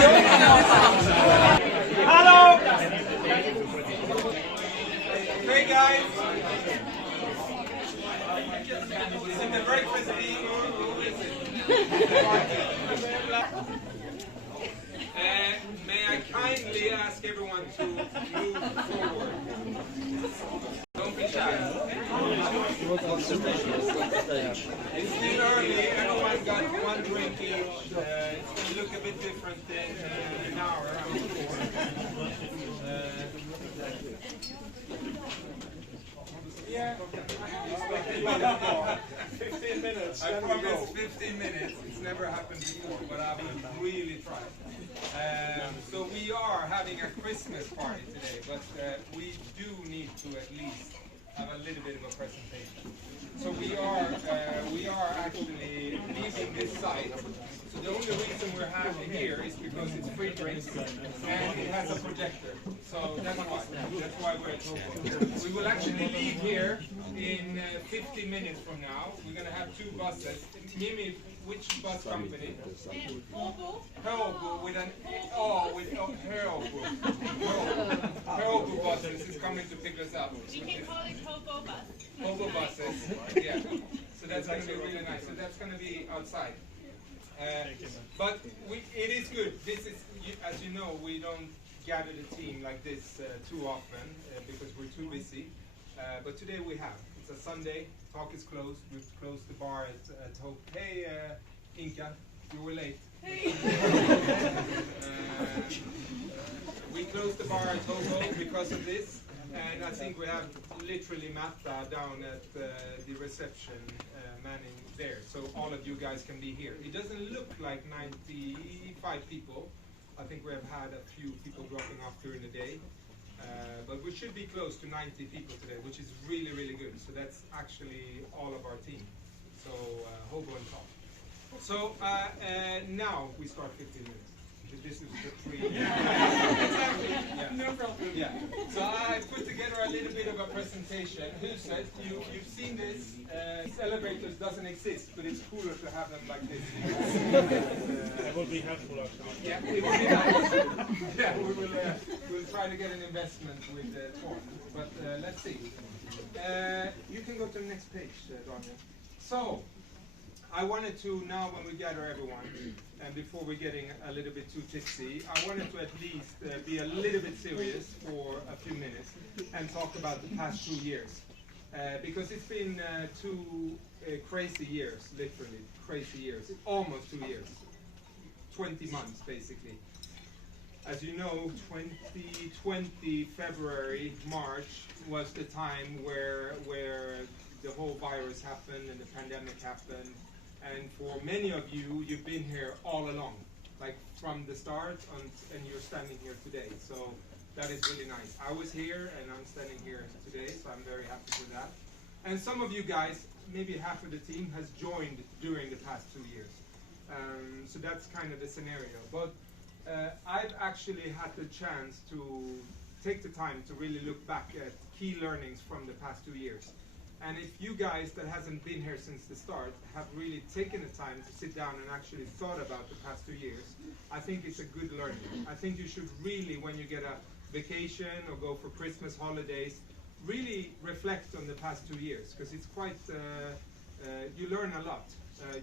Hello! Hey guys! Is it the breakfast team? Who is it? May I kindly ask everyone to move forward? Don't be shy. It's still early, everyone got one drink each. It's going to look a bit different in an hour, I'm sure. 15 minutes. I promised 15 minutes. It's never happened before, but I will really try. So we are having a Christmas party today, but we do need to at least have a little bit of a presentation. So we are actually leaving this site. So the only reason we're having here is because it's free drinks and it has a projector. So that's why we're at Huset. We will actually leave here in 15 minutes from now. We're going to have two buses. Mimi, which bus company? Helbo with an Helbo buses is coming to pick us up. We can call it Hobo bus. Hobo buses, yeah. So that's going to be really nice. So that's going to be outside. But it is good. This is, as you know, we don't gather the team like this too often because we're too busy. But today we have. It's a Sunday. Talk is closed. We've closed the bar at Hope. Hey, Inka, you were late. Hey. We closed the bar at Hope because of this. And I think we have literally Matta down at the reception manning there. So all of you guys can be here. It doesn't look like 95 people. I think we have had a few people dropping off during the day. But we should be close to 90 people today, which is really, really good. So that's actually all of our team. So Hobo and Top. So now we start 15 minutes. This is the free. Exactly. Yeah. No problem. Yeah. So I put together a little bit of a presentation. Huset, you've seen this. Elevators doesn't exist, but it's cooler to have them like this. It will be helpful actually. Yeah, it will be nice. Yeah, we'll try to get an investment with Torn. But let's see. You can go to the next page, Daniel. So. I wanted to, now when we gather everyone, and before we're getting a little bit too tipsy, I wanted to at least be a little bit serious for a few minutes and talk about the past 2 years. Because it's been 2 crazy years, literally, crazy years, almost 2 years, 20 months basically. As you know, 2020, February, March was the time where the whole virus happened and the pandemic happened. And for many of you, you've been here all along, like from the start, and you're standing here today. So that is really nice. I was here, and I'm standing here today, so I'm very happy for that. And some of you guys, maybe half of the team, has joined during the past 2 years. So that's kind of the scenario. But I've actually had the chance to take the time to really look back at key learnings from the past 2 years. And if you guys that hasn't been here since the start have really taken the time to sit down and actually thought about the past 2 years, I think it's a good learning. I think you should really, when you get a vacation or go for Christmas holidays, really reflect on the past 2 years, because it's quite, you learn a lot.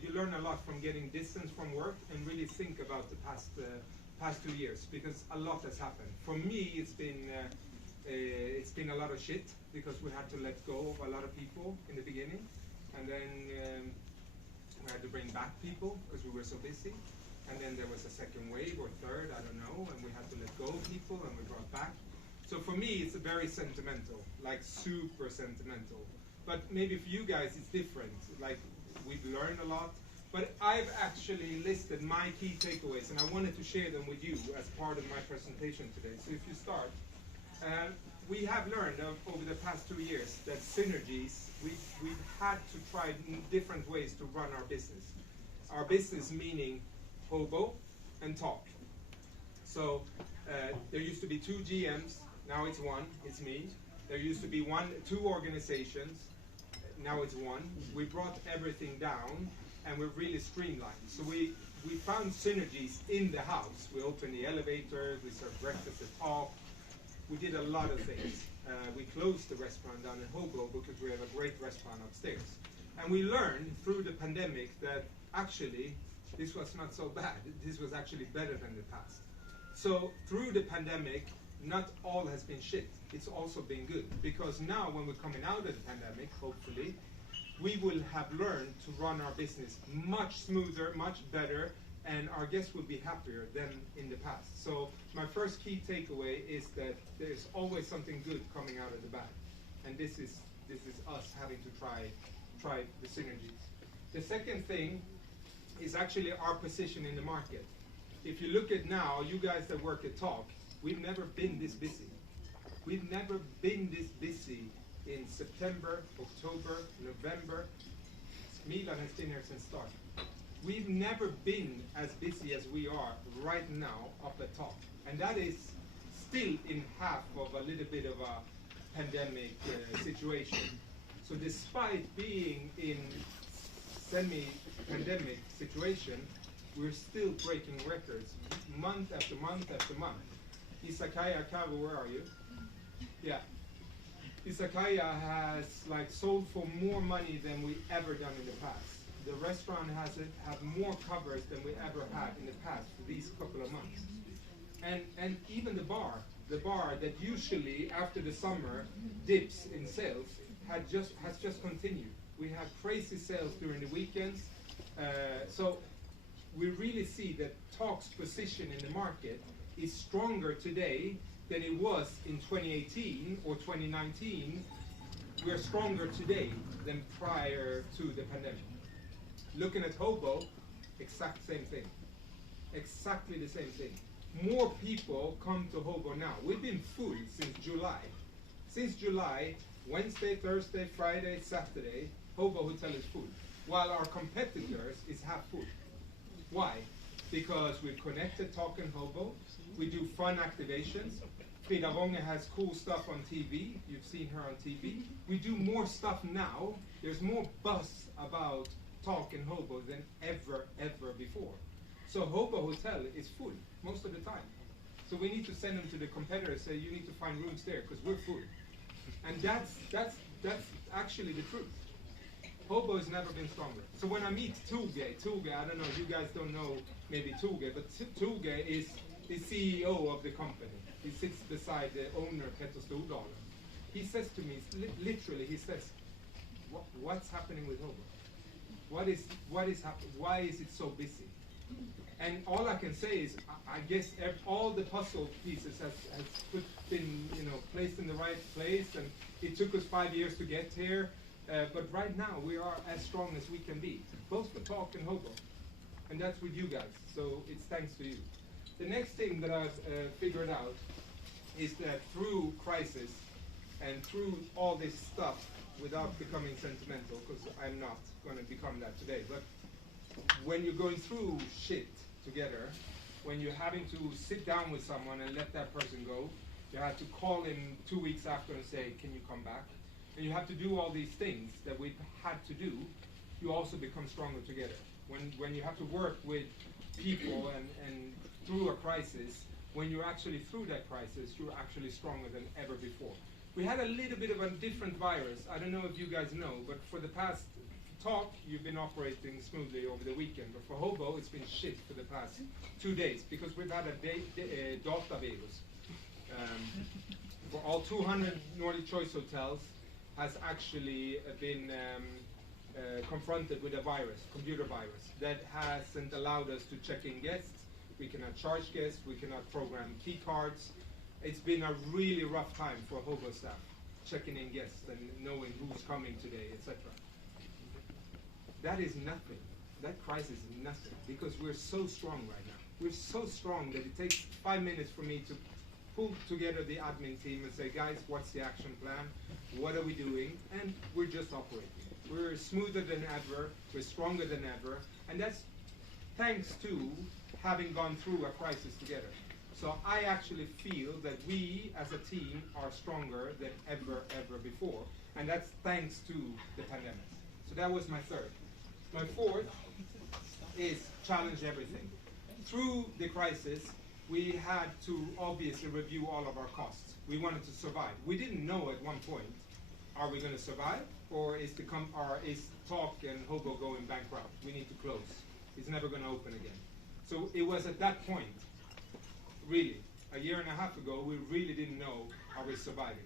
You learn a lot from getting distance from work and really think about the past 2 years, because a lot has happened. For me, it's been a lot of shit, because we had to let go of a lot of people in the beginning, and then we had to bring back people because we were so busy, and then there was a second wave or third, I don't know, and we had to let go of people and we brought back. So for me, it's very sentimental, like super sentimental. But maybe for you guys, it's different. Like, we've learned a lot. But I've actually listed my key takeaways, and I wanted to share them with you as part of my presentation today. So if you start, we have learned over the past 2 years that synergies, we've had to try different ways to run our business. Our business meaning Hobo and Talk. So there used to be 2 GMs, now it's 1, it's me. There used to be 2 organizations, now it's 1. We brought everything down and we're really streamlined. So we we found synergies in the house. We opened the elevator, we served breakfast at Talk, we did a lot of things. We closed the restaurant down in Hobo because we have a great restaurant upstairs. And we learned through the pandemic that actually this was not so bad. This was actually better than the past. So through the pandemic, not all has been shit. It's also been good. Because now when we're coming out of the pandemic, hopefully, we will have learned to run our business much smoother, much better, and our guests will be happier than in the past. So my first key takeaway is that there's always something good coming out of the bad. And this is us having to try the synergies. The second thing is actually our position in the market. If you look at now, you guys that work at Talk, we've never been this busy. We've never been this busy in September, October, November. Milan has been here since start. We've never been as busy as we are right now up at Talk. And that is still in half of a little bit of a pandemic situation. So despite being in semi-pandemic situation, we're still breaking records month after month after month. Isakaya Karo, where are you? Yeah. Isakaya has sold for more money than we ever done in the past. The restaurant has more covers than we ever had in the past for these couple of months. And even the bar that usually after the summer dips in sales has just continued. We have crazy sales during the weekends. So we really see that Talk's position in the market is stronger today than it was in 2018 or 2019. We're stronger today than prior to the pandemic. Looking at Hobo, exact same thing. Exactly the same thing. More people come to Hobo now. We've been full since July. Since July, Wednesday, Thursday, Friday, Saturday, Hobo Hotel is full. While our competitors is half full. Why? Because we've connected Talk and Hobo. We do fun activations. Frida Wonge has cool stuff on TV. You've seen her on TV. We do more stuff now. There's more buzz about Talk and Hobo than ever before. So Hobo Hotel is full most of the time. So we need to send them to the competitors, say you need to find rooms there because we're full. And that's actually the truth. Hobo has never been stronger. So when I meet Tuge, I don't know, you guys don't know maybe Tuge, but Tuge is the CEO of the company. He sits beside the owner, Petter Stordalen. He says to me, literally, he says, what's happening with Hobo? What is happening? Why is it so busy? And all I can say is, I guess all the puzzle pieces has been placed in the right place, and it took us 5 years to get here. But right now we are as strong as we can be, both for Talk and Hobo, and that's with you guys. So it's thanks to you. The next thing that I've figured out is that through crisis and through all this stuff, without becoming sentimental, because I'm not going to become that today, but when you're going through shit together, when you're having to sit down with someone and let that person go, you have to call him 2 weeks after and say, can you come back? And you have to do all these things that we've had to do, you also become stronger together. When you have to work with people and through a crisis, when you're actually through that crisis, you're actually stronger than ever before. We had a little bit of a different virus. I don't know if you guys know, but for the past Talk, you've been operating smoothly over the weekend. But for Hobo, it's been shit for the past 2 days because we've had a Delta virus. For all 200 Nordic Choice hotels has actually been confronted with a virus, computer virus, that hasn't allowed us to check in guests. We cannot charge guests. We cannot program key cards. It's been a really rough time for Hobo staff, checking in guests and knowing who's coming today, etc. That is nothing. That crisis is nothing because we're so strong right now. We're so strong that it takes 5 minutes for me to pull together the admin team and say, guys, what's the action plan? What are we doing? And we're just operating. We're smoother than ever. We're stronger than ever. And that's thanks to having gone through a crisis together. So I actually feel that we as a team are stronger than ever before. And that's thanks to the pandemic. So that was my third. My fourth is challenge everything. Through the crisis, we had to obviously review all of our costs. We wanted to survive. We didn't know at one point, are we going to survive, or is Talk and Hobo going bankrupt? We need to close. It's never going to open again. So it was at that point, really, a year and a half ago, we really didn't know, are we surviving?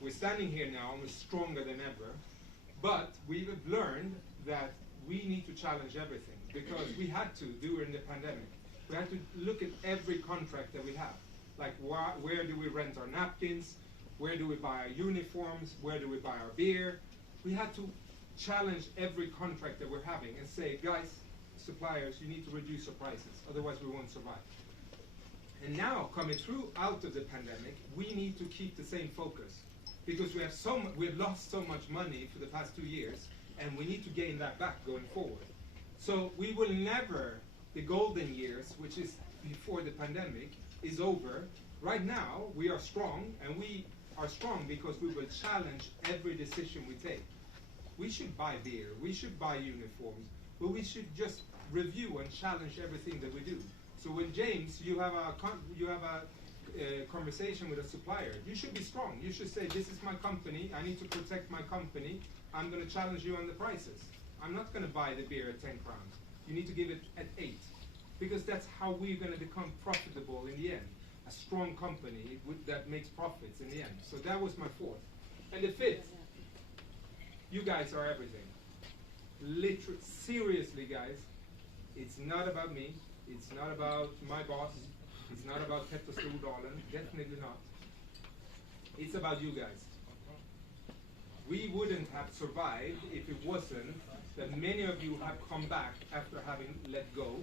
We're standing here now, and we're stronger than ever, but we've learned that we need to challenge everything, because we had to during the pandemic. We had to look at every contract that we have. Like, where do we rent our napkins? Where do we buy our uniforms? Where do we buy our beer? We had to challenge every contract that we're having and say, guys, suppliers, you need to reduce your prices, otherwise we won't survive. And now, coming through out of the pandemic, we need to keep the same focus, because we've lost so much money for the past 2 years, and we need to gain that back going forward. So we will never, the golden years, which is before the pandemic, is over. Right now, we are strong, and we are strong because we will challenge every decision we take. We should buy beer, we should buy uniforms, but we should just review and challenge everything that we do. So when James, you have a conversation with a supplier, you should be strong. You should say, this is my company, I need to protect my company, I'm going to challenge you on the prices. I'm not going to buy the beer at 10 crowns. You need to give it at 8. Because that's how we're going to become profitable in the end. A strong company that makes profits in the end. So that was my fourth. And the fifth, you guys are everything. Literally, seriously, guys, it's not about me. It's not about my boss. It's not about Petter Stordalen. Definitely not. It's about you guys. We wouldn't have survived if it wasn't that many of you have come back after having let go.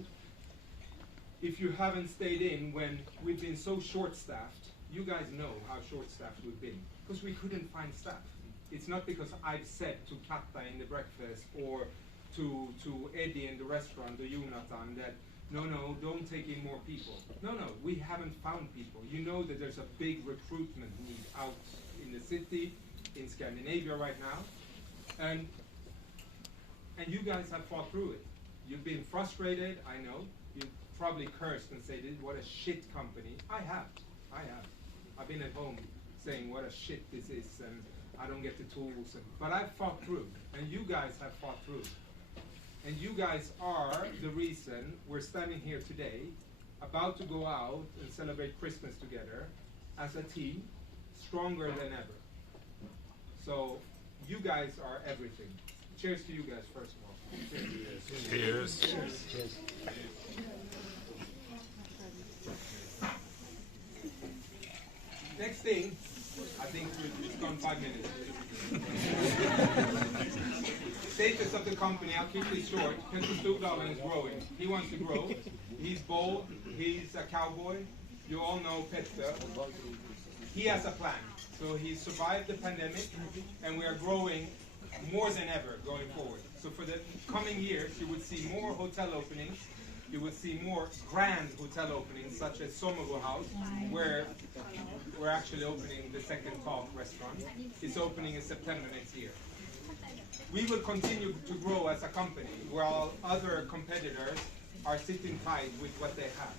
If you haven't stayed in when we've been so short-staffed, you guys know how short-staffed we've been, because we couldn't find staff. It's not because I've said to Katta in the breakfast or to Eddie in the restaurant or Jonathan that, no, don't take in more people. No, we haven't found people. You know that there's a big recruitment need out in the city, in Scandinavia right now, and you guys have fought through it. You've been frustrated, I know. You've probably cursed and said, what a shit company. I have. I've been at home saying what a shit this is, and I don't get the tools. But I've fought through, and you guys have fought through. And you guys are the reason we're standing here today, about to go out and celebrate Christmas together as a team, stronger than ever. So you guys are everything. Cheers to you guys, first of all. Cheers. Cheers. Next thing, I think it's gone 5 minutes. Status of the company, I'll keep this short. Petter Stordalen is growing. He wants to grow. He's bold. He's a cowboy. You all know Petter. He has a plan. So he survived the pandemic, and we are growing more than ever going forward. So for the coming years, you would see more hotel openings. You will see more grand hotel openings, such as Sommerbo House, where we're actually opening the second Talk restaurant. It's opening in September next year. We will continue to grow as a company, while other competitors are sitting tight with what they have.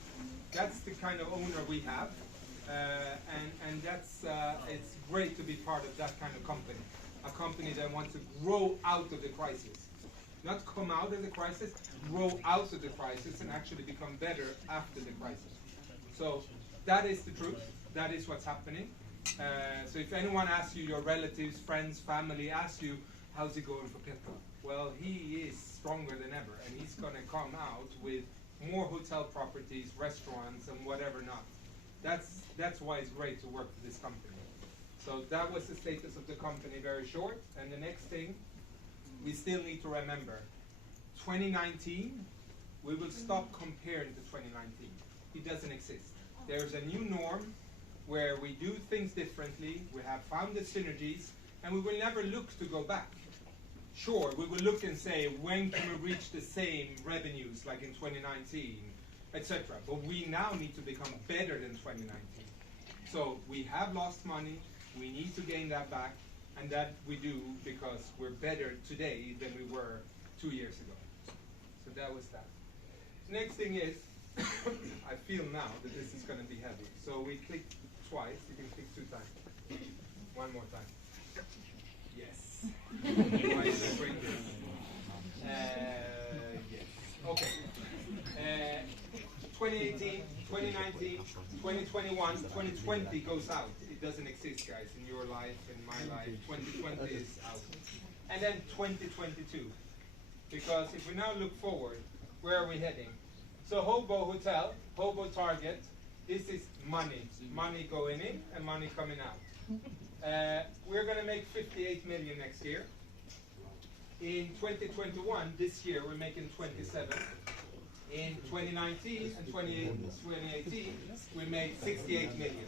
That's the kind of owner we have, and that's it's great to be part of that kind of company. A company that wants to grow out of the crisis. Not come out of the crisis, grow out of the crisis and actually become better after the crisis. So that is the truth. That is what's happening. So if anyone asks you, your relatives, friends, family, asks you, how's it going for Petter? Well, he is stronger than ever, and he's going to come out with more hotel properties, restaurants, and whatever not. That's why it's great to work for this company. So that was the status of the company, very short. And the next thing, we still need to remember, 2019, we will stop comparing to 2019. It doesn't exist. There's a new norm where we do things differently, we have found the synergies, and we will never look to go back. Sure, we will look and say, when can we reach the same revenues like in 2019, etc. But we now need to become better than 2019. So we have lost money, we need to gain that back, and that we do because we're better today than we were 2 years ago. So that was that. next thing is, I feel now that this is going to be heavy. So we click twice. You can click 2 times. One more time. Yes. Why did I bring this? Yes. Okay. 2018, 2019, 2021, 2020 goes out. It doesn't exist, guys, in your life, in my life. 2020 is out. And then 2022. Because if we now look forward, where are we heading? So Hobo Hotel, Hobo Target, this is money. Money going in and money coming out. We're going to make 58 million next year. In 2021, this year, we're making 27. In 2019 and 2018, we made 68 million.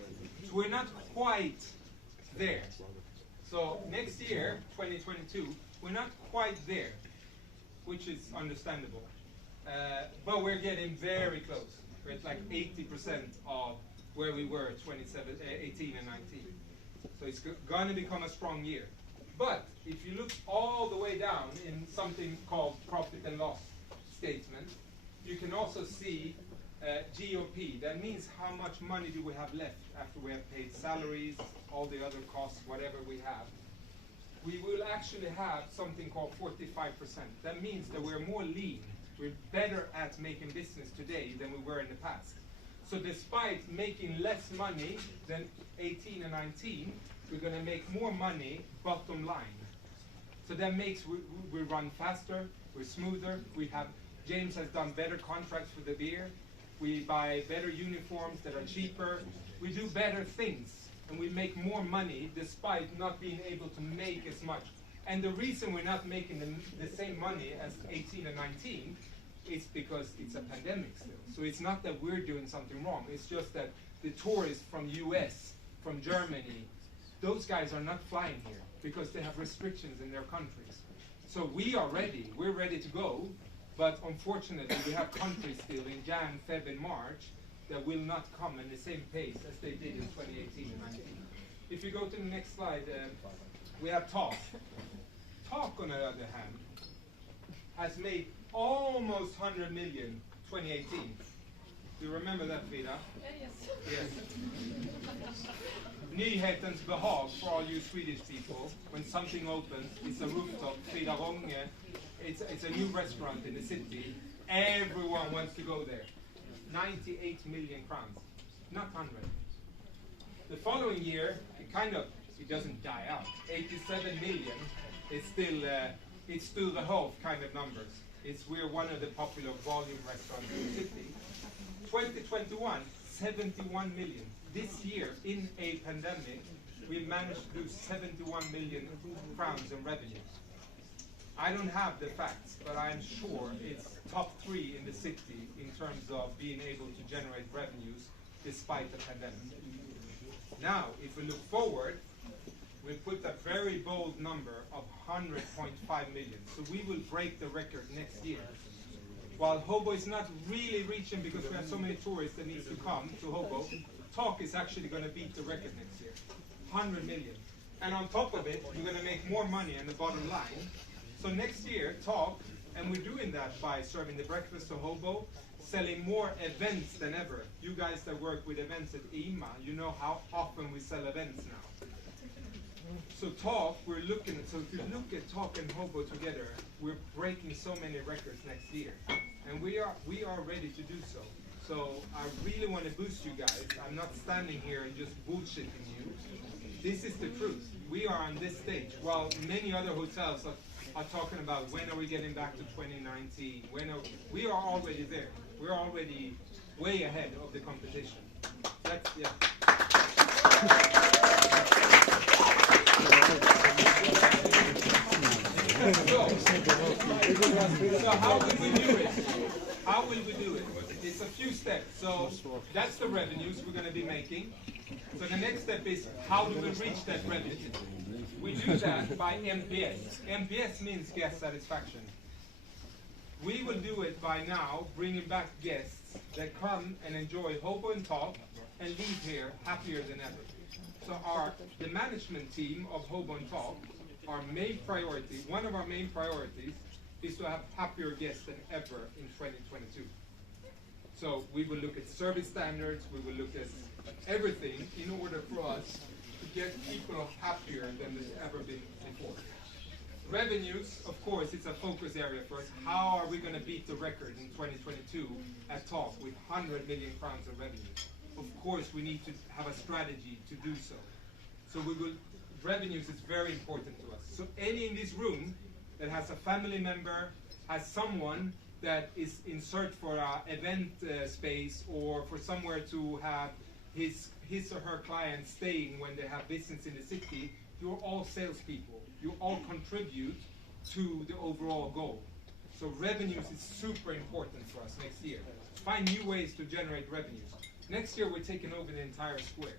So we're not quite there. So next year, 2022, we're not quite there, which is understandable. But we're getting very close. We're at like 80% of where we were 18 and 19. So it's going to become a strong year. But if you look all the way down in something called profit and loss statement, you can also see GOP. That means how much money do we have left after we have paid salaries, all the other costs, whatever we have. We will actually have something called 45%. That means that we're more lean. We're better at making business today than we were in the past. So despite making less money than 18 and 19, we're going to make more money bottom line. So that makes we run faster, we're smoother, James has done better contracts for the beer, we buy better uniforms that are cheaper, we do better things, and we make more money despite not being able to make as much. And the reason we're not making the same money as 18 and 19 is because it's a pandemic still. So it's not that we're doing something wrong, it's just that the tourists from US, from Germany, those guys are not flying here because they have restrictions in their countries. So we're ready to go, but unfortunately we have countries still in Jan, Feb and March that will not come in the same pace as they did in 2018 and 19. If you go to the next slide, we have Talk. Talk, on the other hand, has made almost 100 million 2018. Do you remember that, Frida? Yes. Nyhetens behag for all you Swedish people. When something opens, it's a rooftop, Frida Ronge. It's a new restaurant in the city. Everyone wants to go there. 98 million crowns, not 100. The following year, it doesn't die out. 87 million. It's still the whole kind of numbers. We're one of the popular volume restaurants in the city. 2021, 71 million. This year, in a pandemic, we managed to do 71 million crowns in revenues. I don't have the facts, but I'm sure it's top 3 in the city in terms of being able to generate revenues despite the pandemic. Now, if we look forward, we put a very bold number of 100.5 million. So we will break the record next year. While Hobo is not really reaching because we have so many tourists that needs to come to Hobo, Talk is actually going to beat the record next year. 100 million. And on top of it, we're going to make more money in the bottom line. So next year, Talk, and we're doing that by serving the breakfast to Hobo, selling more events than ever. You guys that work with events at IMA, you know how often we sell events now. So Talk, so if you look at Talk and Hobo together, we're breaking so many records next year. And we are ready to do so. So I really want to boost you guys. I'm not standing here and just bullshitting you. This is the truth. We are on this stage, while many other hotels are talking about when are we getting back to 2019. We are already there. We're already way ahead of the competition. So how will we do it? How will we do it? It's a few steps. So that's the revenues we're going to be making. So the next step is how do we reach that revenue? We do that by NPS. NPS means guest satisfaction. We will do it by now bringing back guests that come and enjoy Hobo and Talk and leave here happier than ever. So the management team of Hobo and Talk, our main priority, one of our main priorities, is to have happier guests than ever in 2022. So we will look at service standards, we will look at everything in order for us to get people happier than they've ever been before. Revenues, of course, it's a focus area for us. How are we going to beat the record in 2022 at TALK with 100 million crowns of revenue? Of course, we need to have a strategy to do so. So revenues is very important to us. So any in this room that has a family member, has someone that is in search for an event space or for somewhere to have his or her clients staying when they have business in the city, you're all salespeople. You all contribute to the overall goal. So revenues is super important for us next year. Find new ways to generate revenues. Next year we're taking over the entire square.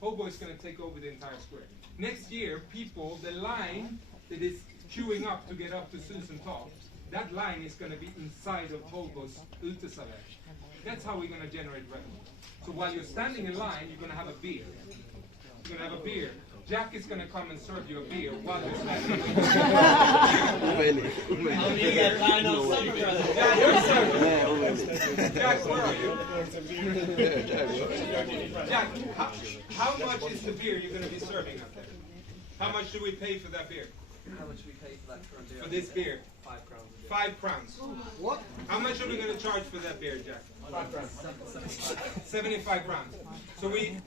Hobo is going to take over the entire square. Next year, people, the line that is queuing up to get up to Susan Talk, that line is going to be inside of Hobo's uteservering. That's how we're going to generate revenue. So while you're standing in line, you're going to have a beer. You're going to have a beer. Jack is going to come and serve you a beer while you're standing. Jack, where are you? Jack, how much is the beer you're going to be serving up there? How much do we pay for that beer? How much do we pay for that current beer? For this beer? 5 crowns a beer. 5 crowns. What? How much are we going to charge for that beer, Jack? 5 crowns. 75 crowns. So we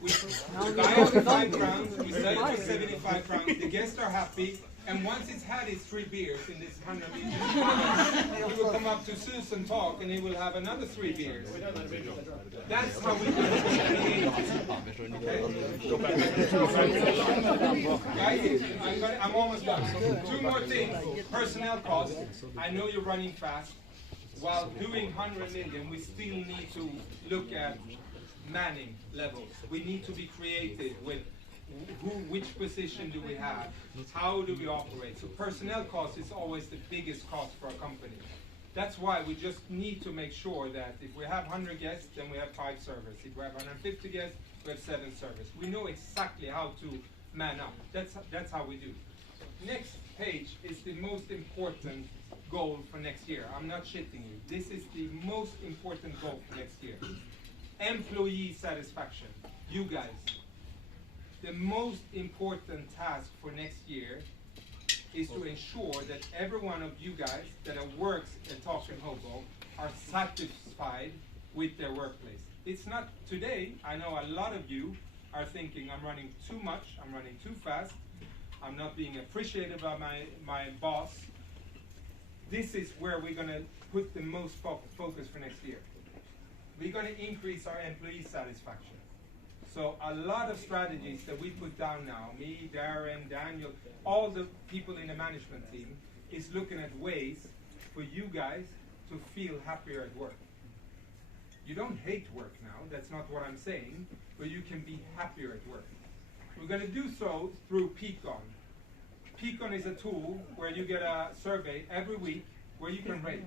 buy it for 5 crowns, we sell it for 75 crowns, the guests are happy, and once it's had his 3 beers in this 100 meters, he will come up to Susan Talk and he will have another 3 beers. That's how we do it. Okay? Guys, I'm almost done. 2 more things. Personnel costs. I know you're running fast. While doing 100 million, we still need to look at manning levels. We need to be creative with which position do we have, how do we operate. So personnel cost is always the biggest cost for a company. That's why we just need to make sure that if we have 100 guests, then we have 5 servers. If we have 150 guests, we have 7 servers. We know exactly how to man up. That's how we do. Next page is the most important goal for next year. I'm not shitting you. This is the most important goal for next year. Employee satisfaction. You guys. The most important task for next year is to ensure that every one of you guys that works at Talk and Hobo are satisfied with their workplace. It's not today. I know a lot of you are thinking I'm running too much, I'm running too fast, I'm not being appreciated by my boss. This is where we're going to put the most focus for next year. We're going to increase our employee satisfaction. So a lot of strategies that we put down now, me, Darren, Daniel, all the people in the management team, is looking at ways for you guys to feel happier at work. You don't hate work now, that's not what I'm saying, but you can be happier at work. We're going to do so through Peakon. Peakon is a tool where you get a survey every week where you can rate.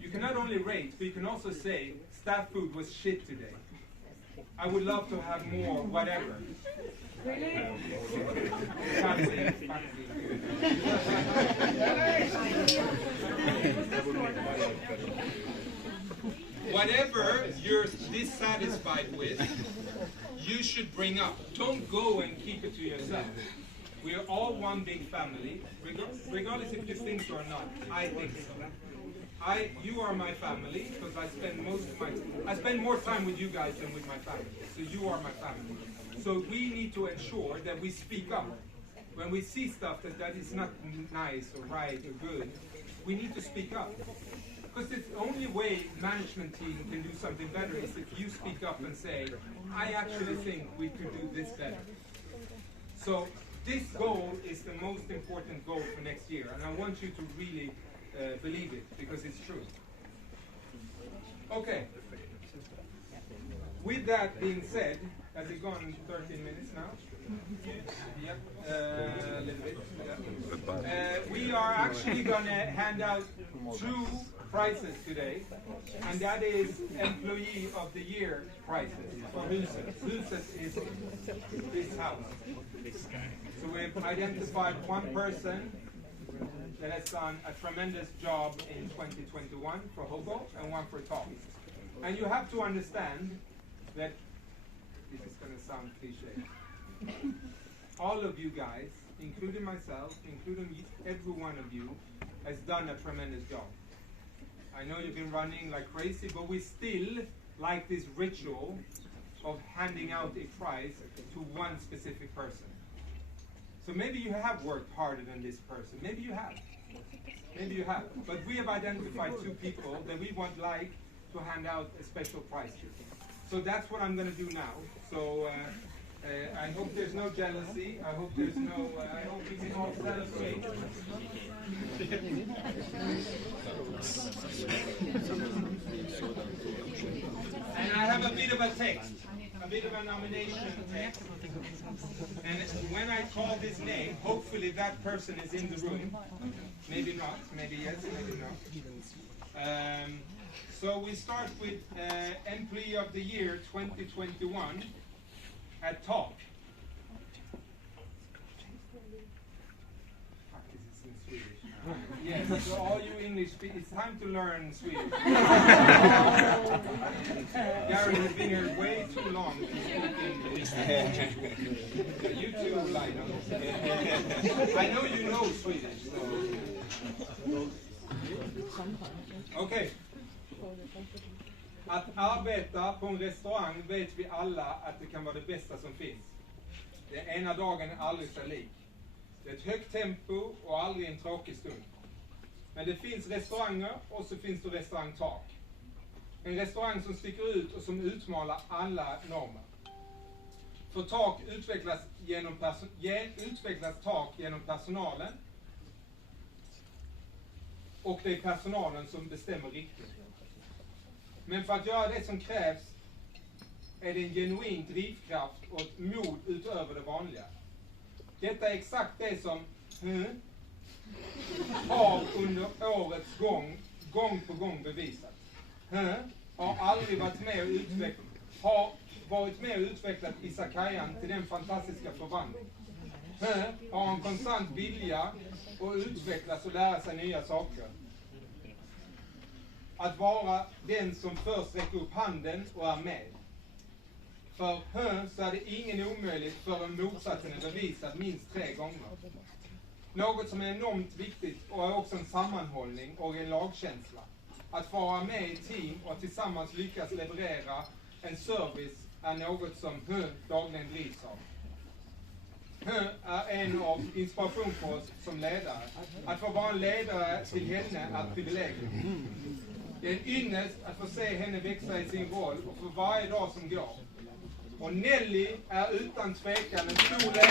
You can not only rate, but you can also say, staff food was shit today. I would love to have more, whatever. Really? Whatever you're dissatisfied with, you should bring up. Don't go and keep it to yourself. We are all one big family, regardless if you think so or not. I think so. You are my family because I spend more time with you guys than with my family. So you are my family. So we need to ensure that we speak up. When we see stuff that is not nice or right or good, we need to speak up. Because the only way management team can do something better is if you speak up and say, I actually think we could do this better. So this goal is the most important goal for next year, and I want you to really believe it, because it's true. Okay. With that being said, has it gone 13 minutes now? Yep, a little bit. Yeah. We are actually going to hand out 2 prizes today, and that is Employee of the Year prizes for Huset. Huset is this house. So we've identified one person that has done a tremendous job in 2021 for Hobo and one for Talk. And you have to understand that, this is going to sound cliche, all of you guys, including myself, including every one of you, has done a tremendous job. I know you've been running like crazy, but we still like this ritual of handing out a prize to one specific person. So maybe you have worked harder than this person. Maybe you have. Maybe you have. But we have identified 2 people that we would like to hand out a special prize to. So that's what I'm going to do now. So I hope there's no jealousy. I hope there's no. I hope we can all celebrate. And I have a bit of a text, a bit of a nomination text. And when I call this name, hopefully that person is in the room. Maybe not. Maybe yes. Maybe not. So we start with Employee of the Year 2021 at top. This is in Swedish. Yes, so all you English speakers, it's time to learn Swedish. Gary has been here way too long to speak English. You too, Lionel. I know you know Swedish. So. Okay. Att arbeta på en restaurang vet vi alla att det kan vara det bästa som finns. Den ena dagen är aldrig så lik. Det är ett högt tempo och aldrig en tråkig stund. Men det finns restauranger och så finns det restaurangtak. En restaurang som sticker ut och som utmanar alla normer. För tak utvecklas tak genom personalen. Och det är personalen som bestämmer riktningen. Men för att göra det som krävs är det en genuin drivkraft och ett mod utöver det vanliga. Detta är exakt det som har under årets gång på gång bevisat. Har aldrig varit med och utvecklat Isakayan till den fantastiska förvandling. Har en konstant vilja att utvecklas och lära sig nya saker. Att vara den som först räcker upp handen och är med. För så är det ingen omöjligt förrän motsatsen är bevisad minst 3 gånger. Något som är enormt viktigt och är också en sammanhållning och en lagkänsla. Att vara med i team och tillsammans lyckas leverera en service är något som dagligen drivs av. Är en av inspiration för oss som ledare. Att få vara en ledare till henne är ett privilegium. Det är en ynnest att få se henne växa i sin roll och för varje dag som går. Och Nelly är utan tvekan en stor ledare.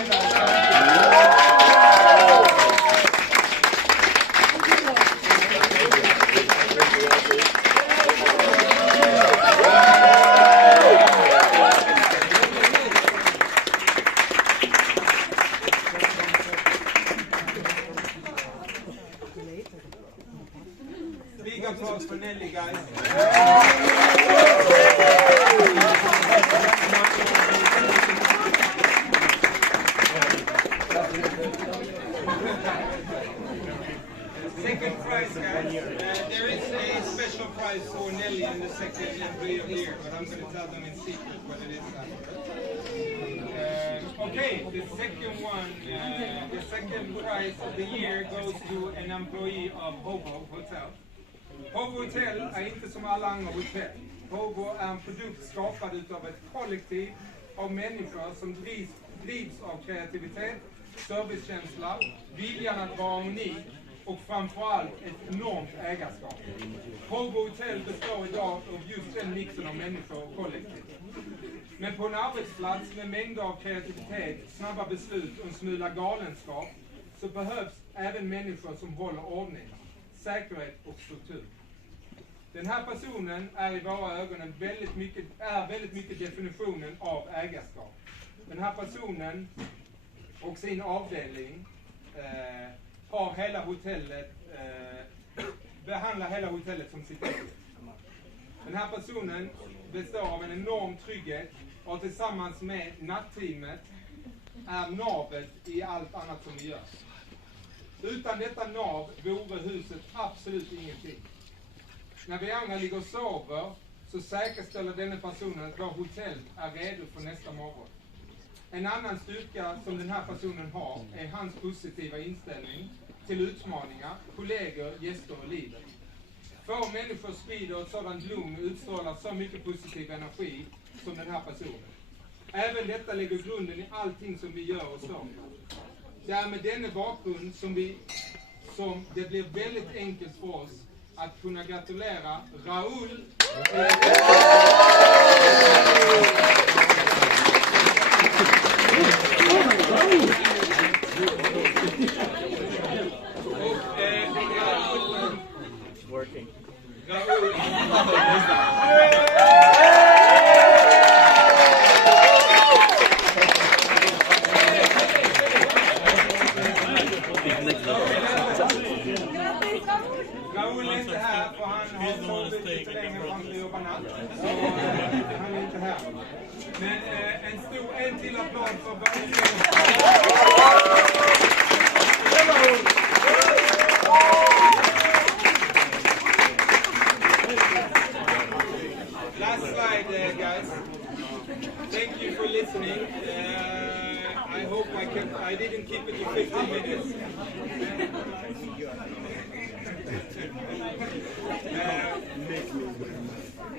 Big applause for Nelly, guys. Second prize, guys. There is a special prize for Nelly in the second Employee of the Year, but I'm going to tell them in secret what it is after. Okay, the second one, the second prize of the year goes to an employee of Hobo Hotel. Hobo Hotel är inte som alla andra hotell. Hobo är en produkt skapad utav ett kollektiv av människor som drivs av kreativitet, servicekänsla, viljan att vara unik och framförallt ett enormt ägarskap. Hobo Hotel består idag av just den mixen av människor och kollektiv. Men på en arbetsplats med mängder av kreativitet, snabba beslut och en smula galenskap så behövs även människor som håller ordning, säkerhet och struktur. Den här personen är i våra ögon väldigt mycket definitionen av ägarskap. Den här personen och sin avdelning har hela hotellet, behandlar hela hotellet som sitt eget. Den här personen består av en enorm trygghet och tillsammans med nattteamet är navet i allt annat som vi gör. Utan detta nav vore huset absolut ingenting. När vi andra ligger och sover så säkerställer denna personen att vår hotell är redo för nästa morgon. En annan styrka som den här personen har är hans positiva inställning till utmaningar, kollegor, gäster och livet. Få människor sprider ett sådant lugn och utstrålar så mycket positiv energi som den här personen. Även detta lägger grunden i allting som vi gör och står. Det är med denna bakgrund som det blir väldigt enkelt för oss att kunna gratulera Raoul Working. Raoul är inte här för han har sovit lite längre fram till jobbar natt. Så han är inte här. Men en till applåd för Last slide, guys. Thank you for listening. I hope I didn't keep it to 15 minutes.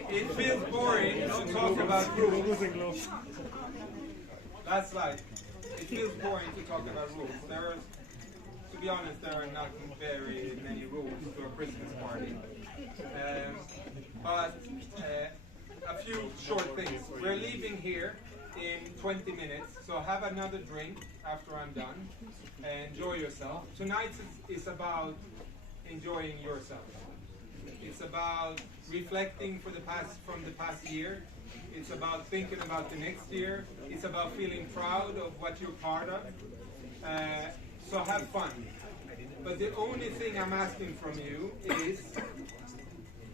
It feels boring to talk about rules. Last slide. It feels boring to talk about rules. To be honest, there are not very many rules to a Christmas party. But a few short things. We're leaving here in 20 minutes, so have another drink after I'm done. Enjoy yourself. Tonight is about enjoying yourself. It's about reflecting from the past year. It's about thinking about the next year. It's about feeling proud of what you're part of. So have fun. But the only thing I'm asking from you is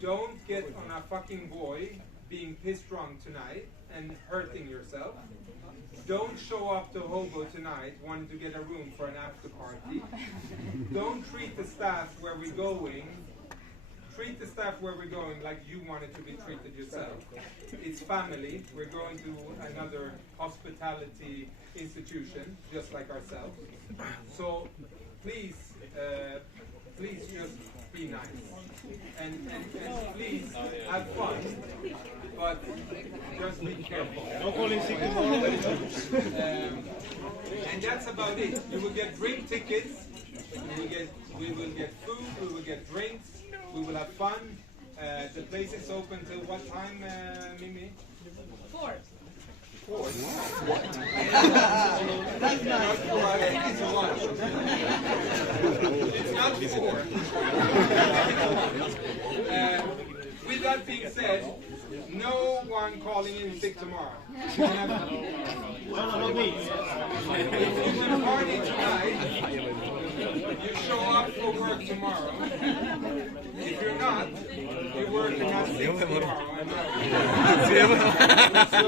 don't get on a fucking boy being pissed drunk tonight and hurting yourself. Don't show up to Hobo tonight wanting to get a room for an after party. Don't treat the staff where we're going. Treat the staff where we're going like you wanted to be treated yourself. It's family. We're going to another hospitality institution, just like ourselves. So please just be nice. And please have fun. But just be careful. And that's about it. You will get drink tickets. We will get food. We will get drinks. We will have fun. The place is open till what time, Mimi? 4. 4. That's nice. It's not 4. With that being said, no one calling in sick tomorrow. If you can party tonight, you show up for work tomorrow. If you're not, you're working at 6 tomorrow. So,